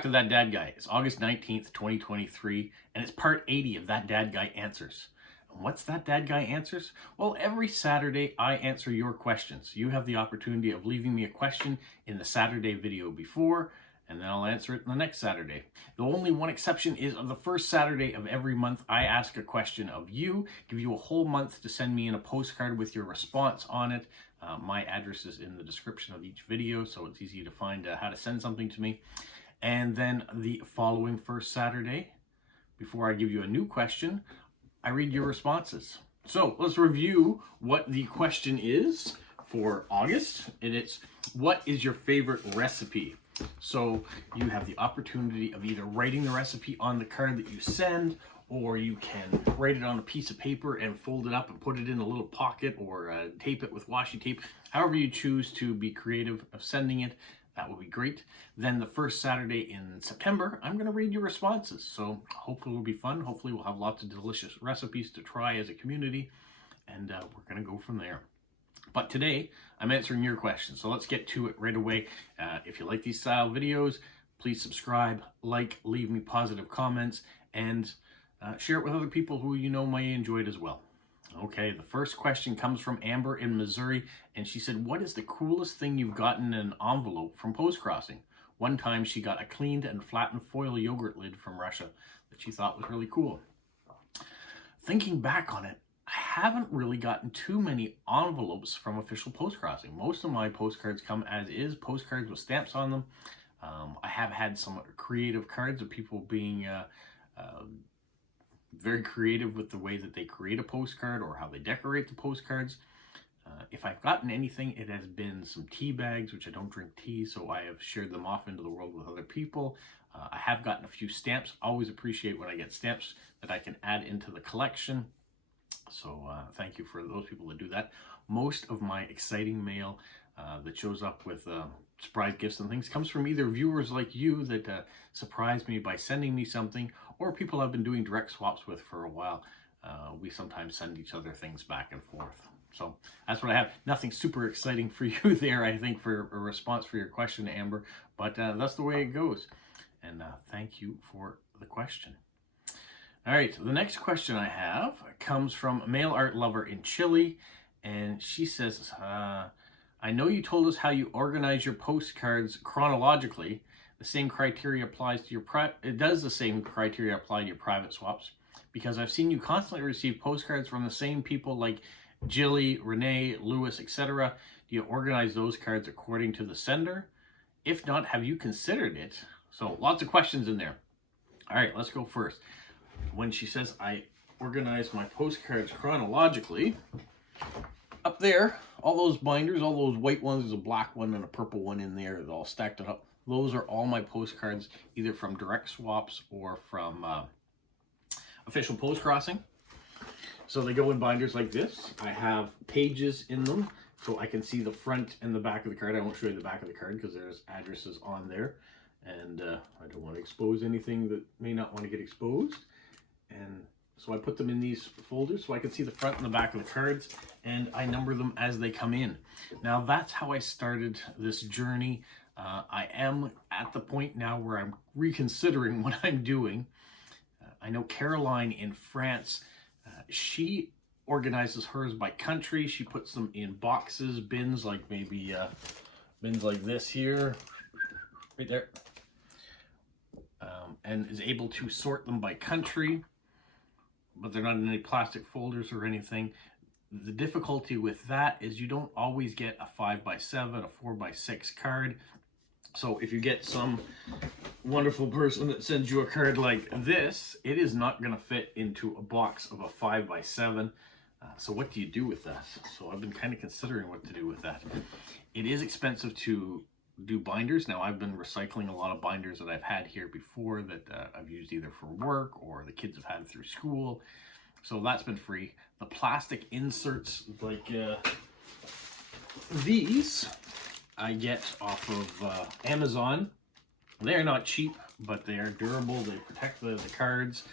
back to That Dad Guy. It's August 19th, 2023, and it's part 80 of That Dad Guy Answers. And what's That Dad Guy Answers? Well, every Saturday I answer your questions. You have the opportunity of leaving me a question in the Saturday video before, and then I'll answer it the next Saturday. The only one exception is on the first Saturday of every month, I ask a question of you, give you a whole month to send me in a postcard with your response on it. My address is in the description of each video, so it's easy to find how to send something to me. And then the following first Saturday, before I give you a new question, I read your responses. So let's review what the question is for August. And it's, what is your favorite recipe? So you have the opportunity of either writing the recipe on the card that you send, or you can write it on a piece of paper and fold it up and put it in a little pocket, or tape it with washi tape. However you choose to be creative of sending it, that would be great. Then the first Saturday in September, I'm going to read your responses. So hopefully it'll be fun. Hopefully we'll have lots of delicious recipes to try as a community, and we're going to go from there. But today, I'm answering your questions, so let's get to it right away. If you like these style videos, please subscribe, like, leave me positive comments, and share it with other people who you know may enjoy it as well. Okay, the first question comes from Amber in Missouri, and she said, what is the coolest thing you've gotten in an envelope from Postcrossing? One time she got a cleaned and flattened foil yogurt lid from Russia that she thought was really cool. Thinking back on it, I haven't really gotten too many envelopes from official Postcrossing. Most of my postcards come as is, postcards with stamps on them. I have had some creative cards of people being very creative with the way that they create a postcard or how they decorate the postcards. If I've gotten anything, it has been some tea bags, which I don't drink tea, so I have shared them off into the world with other people. I have gotten a few stamps. Always appreciate when I get stamps that I can add into the collection. So thank you for those people that do that. Most of my exciting mail that shows up with surprise gifts and things comes from either viewers like you that surprise me by sending me something, or people I've been doing direct swaps with for a while. We sometimes send each other things back and forth. So that's what I have. Nothing super exciting for you there, I think, for a response for your question, Amber, but that's the way it goes. And thank you for the question. All right, the next question I have comes from Mail Art Lover in Chile, and she says, I know you told us how you organize your postcards chronologically. The same criteria applies to your it does the same criteria apply to your private swaps? Because I've seen you constantly receive postcards from the same people like Jilly, Renee, Lewis, etc. Do you organize those cards according to the sender? If not, have you considered it? So lots of questions in there. All right, let's go first. When she says I organize my postcards chronologically, up there, all those binders, all those white ones, there's a black one and a purple one in there, they're all stacked up. Those are all my postcards, either from direct swaps or from official Postcrossing. So they go in binders like this. I have pages in them, so I can see the front and the back of the card. I won't show you the back of the card because there's addresses on there, and I don't want to expose anything that may not want to get exposed. And so I put them in these folders so I can see the front and the back of the cards, and I number them as they come in. Now that's how I started this journey. I am at the point now where I'm reconsidering what I'm doing. I know Caroline in France, she organizes hers by country. She puts them in boxes, bins, like maybe bins like this here, right there, and is able to sort them by country, but they're not in any plastic folders or anything. The difficulty with that is you don't always get a 5x7, a 4x6 card. So if you get some wonderful person that sends you a card like this, it is not going to fit into a box of a 5x7. So what do you do with that? So I've been kind of considering what to do with that. It is expensive to do binders. Now I've been recycling a lot of binders that I've had here before that I've used either for work or the kids have had through school. So that's been free. The plastic inserts like these I get off of Amazon. They're not cheap, but they are durable. They protect the cards.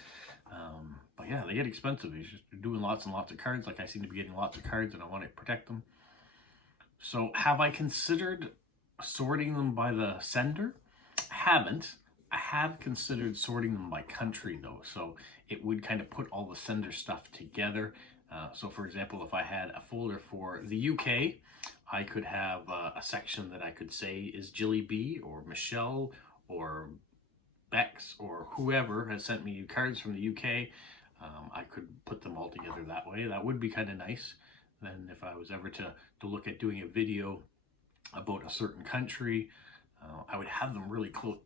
But yeah, they get expensive. You're just doing lots and lots of cards. Like I seem to be getting lots of cards and I want to protect them. So have I considered sorting them by the sender? I haven't, I have considered sorting them by country though, so it would kind of put all the sender stuff together. So for example, if I had a folder for the UK, I could have a section that I could say is Jilly B or Michelle or Bex or whoever has sent me cards from the UK. I could put them all together that way. That would be kind of nice. Then if I was ever to look at doing a video about a certain country, I would have them really close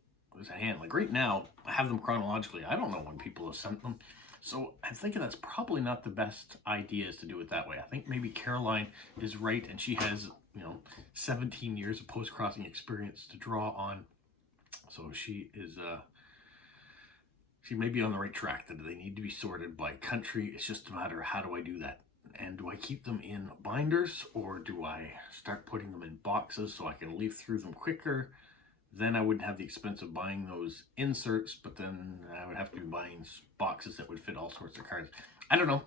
at hand. Like right now, I have them chronologically. I don't know when people have sent them. So I'm thinking that's probably not the best idea is to do it that way. I think maybe Caroline is right, and she has, 17 years of post-crossing experience to draw on. So she is, she may be on the right track, that they need to be sorted by country. It's just a matter of how do I do that? And do I keep them in binders, or do I start putting them in boxes so I can leaf through them quicker? Then I wouldn't have the expense of buying those inserts, but then I would have to be buying boxes that would fit all sorts of cards. I don't know.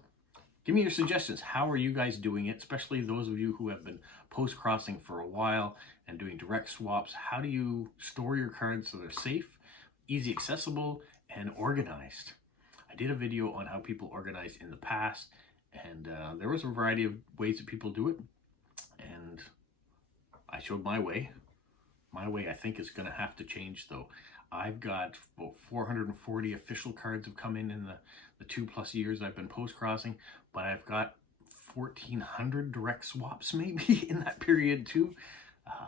Give me your suggestions. How are you guys doing it? Especially those of you who have been post-crossing for a while and doing direct swaps. How do you store your cards so they're safe, easy accessible, and organized? I did a video on how people organize in the past, and there was a variety of ways that people do it, and I showed my way. My way, I think, is going to have to change, though. I've got about 440 official cards have come in the 2+ years I've been post-crossing, but I've got 1,400 direct swaps maybe in that period too.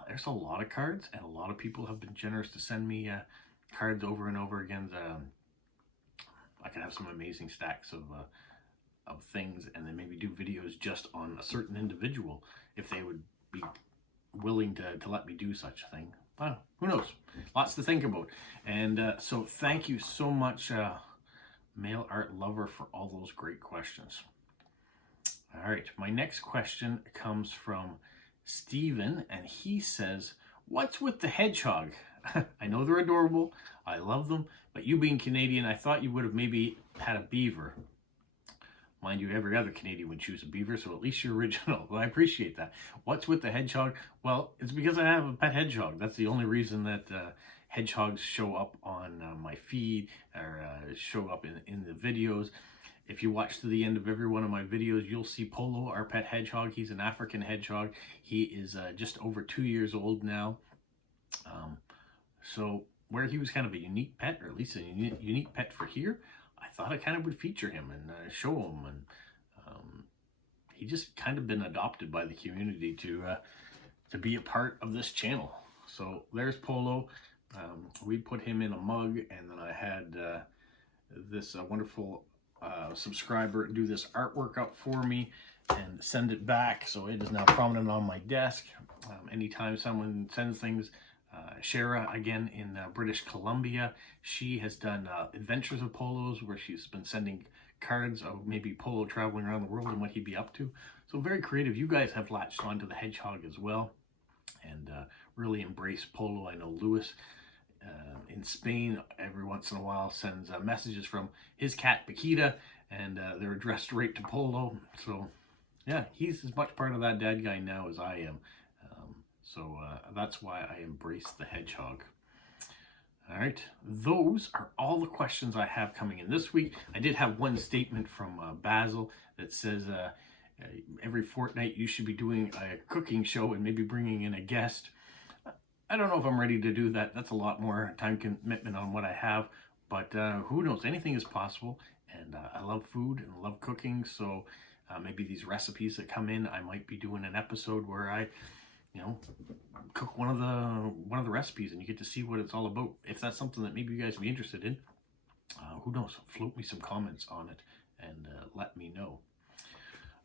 There's a lot of cards, and a lot of people have been generous to send me cards over and over again. I could have some amazing stacks of things, and then maybe do videos just on a certain individual if they would be willing to let me do such a thing. Well, who knows? Lots to think about. And so thank you so much, Mail Art Lover, for all those great questions. All right, my next question comes from Steven, and he says, what's with the hedgehog? I know they're adorable, I love them, but you being Canadian, I thought you would have maybe had a beaver. Mind you, every other Canadian would choose a beaver, so at least you're original. Well, I appreciate that. What's with the hedgehog? Well, it's because I have a pet hedgehog. That's the only reason that hedgehogs show up on my feed or show up in the videos. If you watch to the end of every one of my videos, you'll see Polo, our pet hedgehog. He's an African hedgehog. He is just over 2 years old now. So where he was kind of a unique pet, or at least a unique pet for here, I thought I kind of would feature him and show him, and he just kind of been adopted by the community to be a part of this channel. So there's Polo. We put him in a mug, and then I had this wonderful subscriber do this artwork up for me and send it back, so it is now prominent on my desk. Anytime someone sends things, Shara, again in British Columbia, she has done Adventures of Polos, where she's been sending cards of maybe Polo traveling around the world and what he'd be up to. So very creative. You guys have latched onto the hedgehog as well, and really embrace Polo. I know Lewis in Spain every once in a while sends messages from his cat Paquita, and they're addressed right to Polo. So yeah, he's as much part of that dad guy now as I am. So that's why I embrace the hedgehog. All right, those are all the questions I have coming in this week. I did have one statement from Basil that says every fortnight you should be doing a cooking show and maybe bringing in a guest. I don't know if I'm ready to do that. That's a lot more time commitment on what I have, but who knows? Anything is possible, and I love food and love cooking, so maybe these recipes that come in, I might be doing an episode where I cook one of the recipes, and you get to see what it's all about. If that's something that maybe you guys would be interested in, who knows? Float me some comments on it and let me know.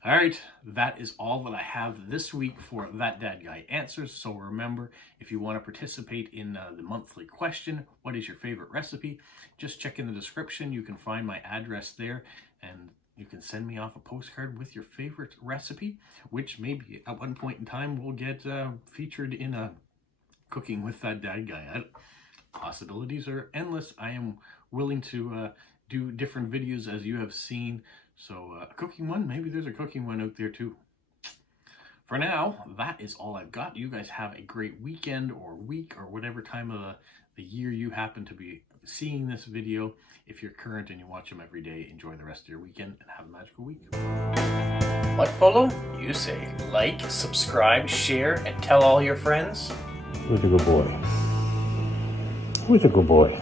All right, that is all that I have this week for That Dad Guy Answers. So remember, if you want to participate in the monthly question, what is your favorite recipe? Just check in the description. You can find my address there, and you can send me off a postcard with your favorite recipe, which maybe at one point in time will get featured in a Cooking with That Dad Guy. Possibilities are endless. I am willing to do different videos, as you have seen. So a cooking one, maybe there's a cooking one out there too. For now, that is all I've got. You guys have a great weekend or week or whatever time of the year you happen to be seeing this video. If you're current and you watch them every day, enjoy the rest of your weekend and have a magical week. What, Polo? You say like, subscribe, share, and tell all your friends? Who's a good boy? Who's a good boy?